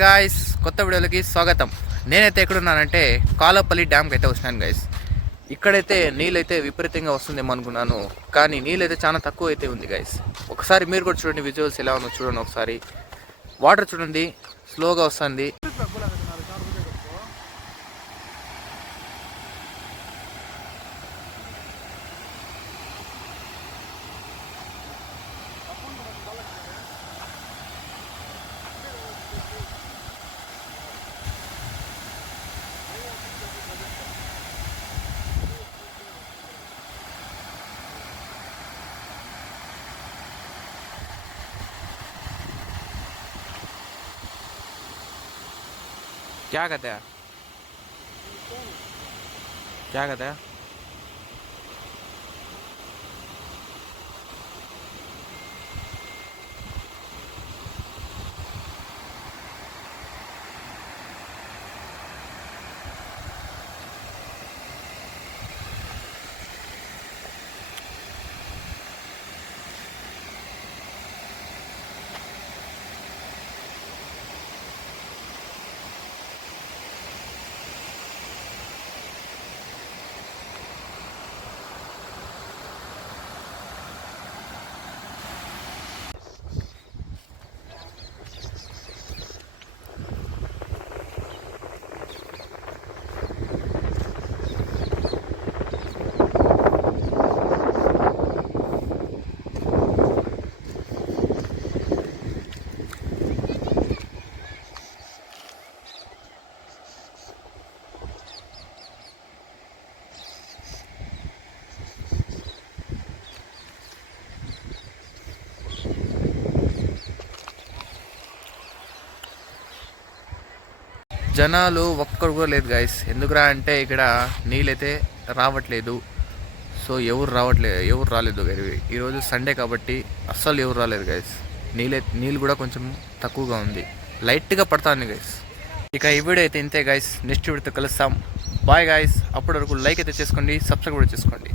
Guys కొత్త వీడియోలకి స్వాగతం. నేనైతే ఎక్కడున్నానంటే కాలపల్లి డ్యామ్కి అయితే వచ్చినాను గైస్ ఇక్కడైతే నీళ్ళైతే విపరీతంగా వస్తుందేమో అనుకున్నాను కానీ నీళ్ళైతే చాలా తక్కువ అయితే ఉంది గాయస్ ఒకసారి మీరు కూడా చూడండి విజువల్స్ ఎలా ఉందో చూడండి ఒకసారి. వాటర్ చూడండి స్లోగా వస్తుంది. क्या कहते हैं? क्या कहते हैं? జనాలు ఒక్కడు కూడా లేదు గాయస్ ఎందుకురా అంటే ఇక్కడ నీళ్ళైతే రావట్లేదు. సో ఎవరు రావట్లేదు ఎవరు రాలేదు గరివి ఈరోజు సండే కాబట్టి అస్సలు ఎవరు రాలేదు గైస్ నీళ్ళే నీళ్ళు కూడా కొంచెం తక్కువగా ఉంది. లైట్గా పడుతుంది గైస్ ఇక ఈ వీడియో అయితే ఇంతే గైస్ నెక్స్ట్ వీడియోతో కలుస్తాం. బాయ్ గాయస్ అప్పటి వరకు లైక్ అయితే చేసుకోండి సబ్స్క్రైబ్ కూడా చేసుకోండి.